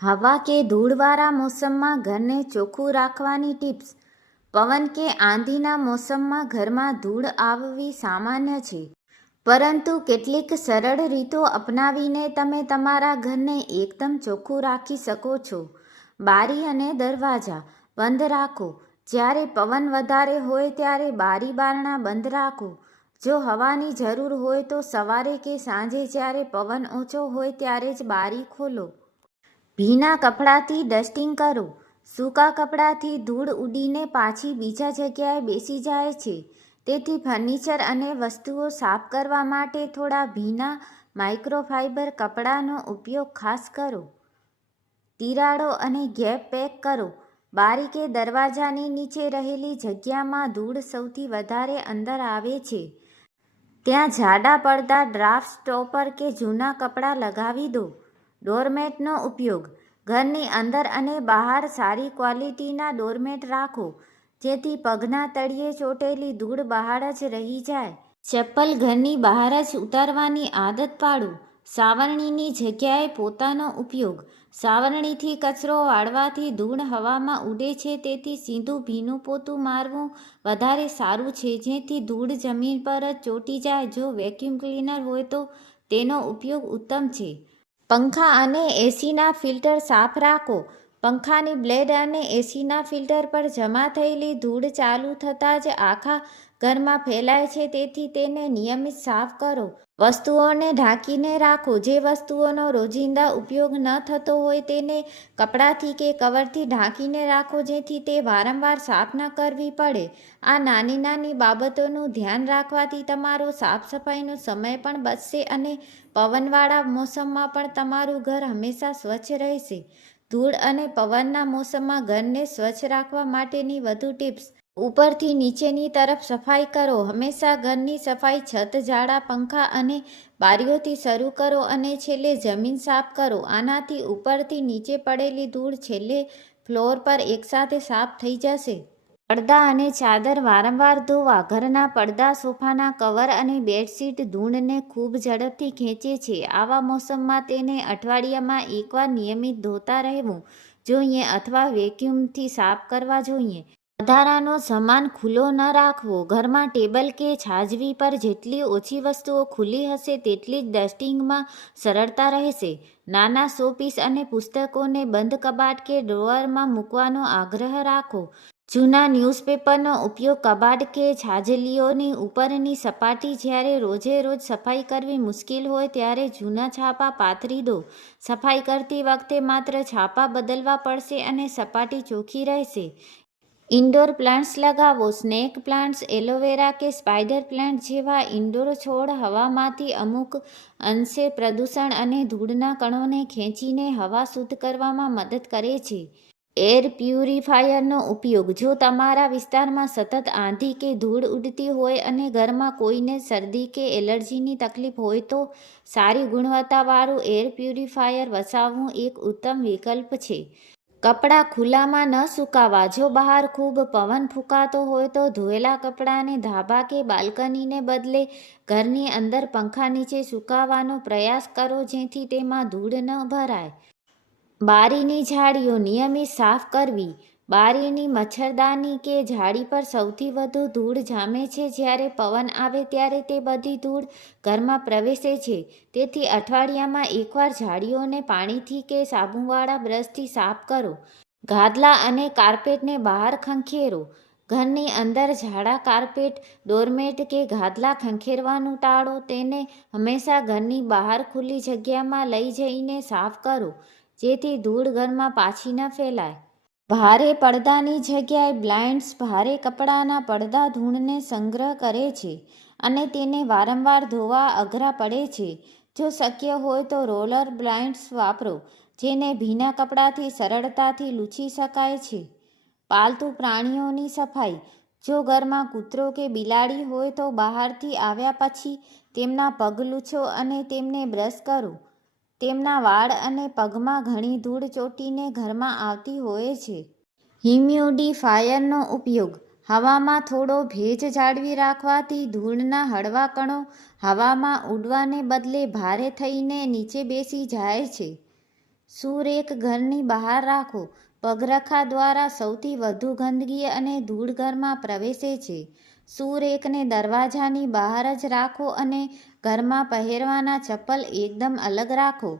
હવા કે ધૂળવાળા મોસમમાં ઘરને ચોખ્ખું રાખવાની ટિપ્સ. પવન કે આંધીના મોસમમાં ઘરમાં ધૂળ આવવી સામાન્ય છે, પરંતુ કેટલીક સરળ રીતો અપનાવીને તમે તમારા ઘરને એકદમ ચોખ્ખું રાખી શકો છો. બારી અને દરવાજા બંધ રાખો. જ્યારે પવન વધારે હોય ત્યારે બારી બારણાં બંધ રાખો. જો હવાની જરૂર હોય તો સવારે કે સાંજે જ્યારે પવન ઓછો હોય ત્યારે જ બારી ખોલો. ભીના કપડાથી ડસ્ટિંગ કરો. સૂકા કપડાથી ધૂળ ઉડીને પાછી બીજા જગ્યાએ બેસી જાય છે. તેથી ફર્નિચર અને વસ્તુઓ સાફ કરવા માટે થોડા ભીના માઇક્રોફાઇબર કપડાનો ઉપયોગ ખાસ કરો. તિરાડો અને ગેપ પેક કરો. બારી કે દરવાજાની નીચે રહેલી જગ્યામાં ધૂળ સૌથી વધારે અંદર આવે છે. ત્યાં જાડા પડદા, ડ્રાફ્ટ સ્ટોપર કે જૂના કપડાં લગાવી દો. ડોરમેટનો ઉપયોગ. ઘરની અંદર અને બહાર સારી ક્વોલિટીના ડોરમેટ રાખો, જેથી પગના તળિયે ચોટેલી ધૂળ બહાર જ રહી જાય. ચપ્પલ ઘરની બહાર જ ઉતારવાની આદત પાડો. સાવરણીની જગ્યાએ પોતાનો ઉપયોગ. સાવરણીથી કચરો વાળવાથી ધૂળ હવામાં ઉડે છે, તેથી સીધું ભીનું પોતું મારવું વધારે સારું છે, જેથી ધૂળ જમીન પર જ ચોંટી જાય. જો વેક્યુમ ક્લીનર હોય તો તેનો ઉપયોગ ઉત્તમ છે. પંખા અને એસીના ફિલ્ટર સાફ રાખો. પંખાની બ્લેડ અને એસીના ફિલ્ટર પર જમા થયેલી ધૂળ ચાલુ થતાં જ આખા ઘરમાં ફેલાય છે, તેથી તેને નિયમિત સાફ કરો. વસ્તુઓને ઢાંકીને રાખો. જે વસ્તુઓનો રોજિંદા ઉપયોગ ન થતો હોય તેને કપડાથી કે કવરથી ઢાંકીને રાખો, જેથી તે વારંવાર સાફ ન કરવી પડે. આ નાની નાની બાબતોનું ધ્યાન રાખવાથી તમારો સાફ સફાઈનો સમય પણ બચશે અને પવનવાળા મોસમમાં પણ તમારું ઘર હંમેશા સ્વચ્છ રહેશે. ધૂળ અને પવનના મોસમમાં ઘરને સ્વચ્છ રાખવા માટેની વધુ ટિપ્સ. ઉપરથી નીચેની તરફ સફાઈ કરો. હંમેશા ઘરની સફાઈ છત, જાળા, પંખા અને બારીઓથી શરૂ કરો અને છેલ્લે જમીન સાફ કરો. આનાથી ઉપરથી નીચે પડેલી ધૂળ છેલ્લે ફ્લોર પર એકસાથે સાફ થઈ જશે. પડદા અને ચાદર વારંવાર ધોવા. ઘરના પડદા, સોફાના કવર અને બેડશીટ ધૂળને ખૂબ ઝડપથી ખેંચે છે. આવા મોસમમાં તેને અઠવાડિયામાં એકવાર નિયમિત ધોતા રહેવું જોઈએ અથવા વેક્યુમથી સાફ કરવા જોઈએ. વધારાનો સામાન ખુલ્લો ન રાખવો. ઘરમાં ટેબલ કે છાજવી પર જેટલી ઓછી વસ્તુઓ ખુલ્લી હશે તેટલી જ ડસ્ટિંગમાં સરળતા રહેશે. નાના શોપીસ અને પુસ્તકોને બંધ કબાટ કે ડ્રોઅરમાં મૂકવાનો આગ્રહ રાખો. જૂના ન્યૂઝપેપરનો ઉપયોગ. કબાટ કે છાજલીઓની ઉપરની સપાટી જ્યારે રોજે રોજ સફાઈ કરવી મુશ્કેલ હોય ત્યારે જૂના છાપા પાથરી દો. સફાઈ કરતી વખતે માત્ર છાપા બદલવા પડશે અને સપાટી ચોખ્ખી રહેશે. ઇન્ડોર પ્લાન્ટ્સ લગાવો. સ્નેક પ્લાન્ટ્સ, એલોવેરા કે સ્પાઈડર પ્લાન્ટ જેવા ઇન્ડોર છોડ હવામાંથી અમુક અંશે પ્રદૂષણ અને ધૂળના કણોને ખેંચીને હવા શુદ્ધ કરવામાં મદદ કરે છે. એર પ્યુરિફાયરનો ઉપયોગ. જો તમારા વિસ્તારમાં સતત આંધી કે ધૂળ ઉડતી હોય અને ઘરમાં કોઈને શરદી કે એલર્જીની તકલીફ હોય તો સારી ગુણવત્તાવાળું એર પ્યુરિફાયર વસાવવું એક ઉત્તમ વિકલ્પ છે. કપડાં ખુલ્લામાં ન સુકાવવા. જો બહાર ખૂબ પવન ફૂંકાતો હોય તો ધોયેલા કપડાંને ધાબા કે બાલ્કનીને બદલે ઘરની અંદર પંખા નીચે સુકાવવાનો પ્રયાસ કરો, જેથી તેમાં ધૂળ ન ભરાય. બારીની જાળીઓ નિયમિત સાફ કરવી. બારીની મચ્છરદાની કે જાળી પર સૌથી વધુ ધૂળ જામે છે. જ્યારે પવન આવે ત્યારે તે બધી ધૂળ ઘરમાં પ્રવેશે છે. તેથી અઠવાડિયામાં એકવાર જાળીઓને પાણીથી કે સાબુવાળા બ્રશથી સાફ કરો. ગાદલા અને કાર્પેટને બહાર ખંખેરો. ઘરની અંદર જાડા કાર્પેટ, ડોરમેટ કે ગાદલા ખંખેરવાનું ટાળો. તેને હંમેશા ઘરની બહાર ખુલ્લી જગ્યામાં લઈ જઈને સાફ કરો, જેથી ધૂળ ઘરમાં પાછી ન ફેલાય. ભારે પડદાની જગ્યાએ બ્લાઇન્ડ્સ. ભારે કપડાના પડદા ધૂળને સંગ્રહ કરે છે અને તેને વારંવાર ધોવા અઘરા પડે છે. જો શક્ય હોય તો રોલર બ્લાઇન્ડ્સ વાપરો, જેને ભીના કપડાથી સરળતાથી લૂછી શકાય છે. પાલતુ પ્રાણીઓની સફાઈ. જો ઘરમાં કૂતરો કે બિલાડી હોય તો બહારથી આવ્યા પછી તેમના પગ લૂછો અને તેમને બ્રશ કરો. તેમના વાળ અને પગમાં ઘણી ધૂળ ચોંટીને ઘરમાં આવતી હોય છે. હ્યુમિડિફાયરનો ઉપયોગ. હવામાં થોડો ભેજ જાળવી રાખવાથી ધૂળના હળવા કણો હવામાં ઉડવાને બદલે ભારે થઈને નીચે બેસી જાય છે. સૂરરેક ઘરની બહાર રાખો. પગરખા દ્વારા સૌથી વધુ ગંદકી અને ધૂળ ઘરમાં પ્રવેશે છે. સૂરરેકને દરવાજાની બહાર જ રાખો અને ઘરમાં પહેરવાના ચપ્પલ એકદમ અલગ રાખો.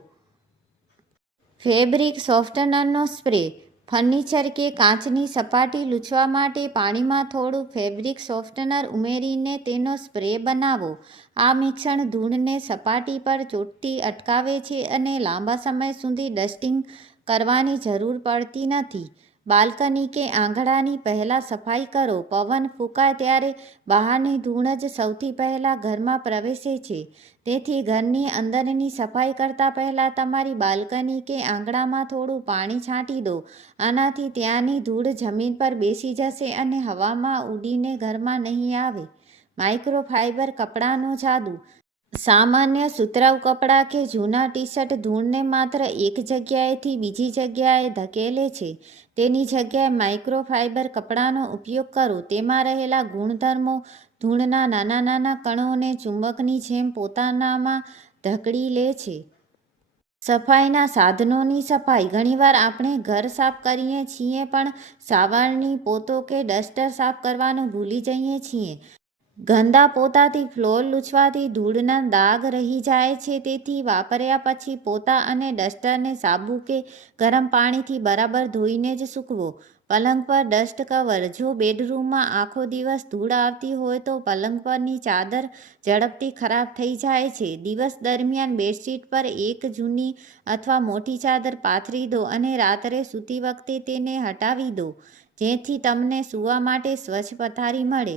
Fabric સોફ્ટનરનો spray. ફર્નિચર કે કાચની સપાટી લૂછવા માટે પાણીમાં થોડું ફેબ્રિક સોફ્ટનર ઉમેરીને તેનો સ્પ્રે બનાવો. આ મિશ્રણ ધૂળને સપાટી પર ચોંટતી અટકાવે છે અને લાંબા સમય સુધી ડસ્ટિંગ કરવાની જરૂર પડતી નથી. બાલ્કની કે આંગણાની પહેલાં સફાઈ કરો. પવન ફૂંકાય ત્યારે બહારની ધૂળ જ સૌથી પહેલાં ઘરમાં પ્રવેશે છે. તેથી ઘરની અંદરની સફાઈ કરતાં પહેલાં તમારી બાલ્કની કે આંગણામાં થોડું પાણી છાંટી દો. આનાથી ત્યાંની ધૂળ જમીન પર બેસી જશે અને હવામાં ઉડીને ઘરમાં નહીં આવે. માઇક્રોફાઇબર કપડાંનો જાદુ. સામાન્ય સુતરાઉ કપડાં કે જૂના ટી-શર્ટ ધૂળને માત્ર એક જગ્યાએથી બીજી જગ્યાએ ધકેલે છે. તેની જગ્યાએ માઇક્રોફાઇબર કપડાંનો ઉપયોગ કરો. તેમાં રહેલા ગુણધર્મો ધૂળના નાના નાના કણોને ચુંબકની જેમ પોતાનામાં ધકેલી લે છે. સફાઈના સાધનોની સફાઈ. ઘણીવાર આપણે ઘર સાફ કરીએ છીએ પણ સાવરણી, પોતો કે ડસ્ટર સાફ કરવાનું ભૂલી જઈએ છીએ. ગંદા પોતાથી ફ્લોર લૂછવાથી ધૂળના દાગ રહી જાય છે. તેથી વાપર્યા પછી પોતા અને ડસ્ટરને સાબુ કે ગરમ પાણીથી બરાબર ધોઈને જ સૂકવો. પલંગ પર ડસ્ટ કવર. જો બેડરૂમમાં આખો દિવસ ધૂળ આવતી હોય તો પલંગ પરની ચાદર ઝડપથી ખરાબ થઈ જાય છે. દિવસ દરમિયાન બેડશીટ પર એક જૂની અથવા મોટી ચાદર પાથરી દો અને રાત્રે સૂતી વખતે તેને હટાવી દો, જેથી તમને સૂવા માટે સ્વચ્છ પથારી મળે.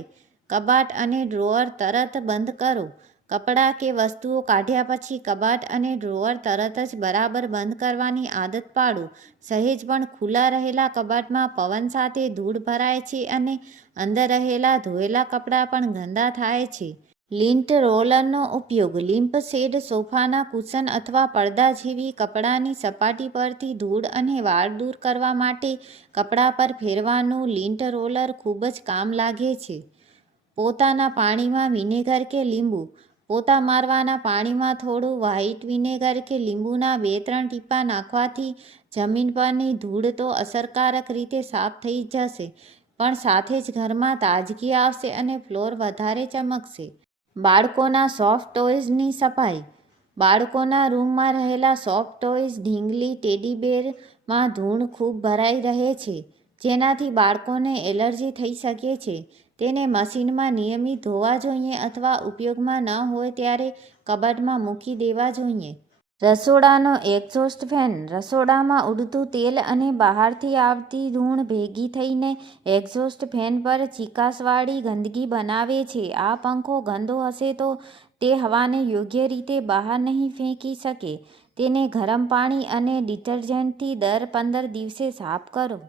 કબાટ અને ડ્રોઅર તરત બંધ કરો. કપડાં કે વસ્તુઓ કાઢ્યા પછી કબાટ અને ડ્રોઅર તરત જ બરાબર બંધ કરવાની આદત પાડો. સહેજ પણ ખુલ્લા રહેલા કબાટમાં પવન સાથે ધૂળ ભરાય છે અને અંદર રહેલા ધોયેલા કપડાં પણ ગંદા થાય છે. લિન્ટ રોલરનો ઉપયોગ. લિમ્પ શેડ, સોફાના કુશન અથવા પડદા જેવી કપડાની સપાટી પરથી ધૂળ અને વાળ દૂર કરવા માટે કપડા પર ફેરવાનું લિન્ટ રોલર ખૂબ જ કામ લાગે છે. પોતાના પાણીમાં વિનેગર કે લીંબુ. પોતા મારવાના પાણીમાં થોડું વ્હાઇટ વિનેગર કે લીંબુના 2-3 ટીપાં નાખવાથી જમીન પરની ધૂળ તો અસરકારક રીતે સાફ થઈ જશે, પણ સાથે જ ઘરમાં તાજગી આવશે અને ફ્લોર વધારે ચમકશે. બાળકોના સોફ્ટ ટોયઝની સફાઈ. બાળકોના રૂમમાં રહેલા સોફ્ટ ટોયઝ, ઢીંગલી, ટેડી બેરમાં ધૂળ ખૂબ ભરાઈ રહે છે, જેનાથી બાળકોને એલર્જી થઈ શકે છે. તેને મશીનમાં નિયમિત ધોવા જોઈએ અથવા ઉપયોગમાં ન હોય ત્યારે કબાટમાં મૂકી દેવા જોઈએ. રસોડાનો એક્ઝોસ્ટ ફેન. રસોડામાં ઉડતું તેલ અને બહારથી આવતી ધૂળ ભેગી થઈને એક્ઝોસ્ટ ફેન પર ચીકાશવાળી ગંદકી બનાવે છે. આ પંખો ગંદો હશે તો તે હવાને યોગ્ય રીતે બહાર નહીં ફેંકી શકે. તેને ગરમ પાણી અને ડિટર્જન્ટથી દર 15 દિવસે સાફ કરો.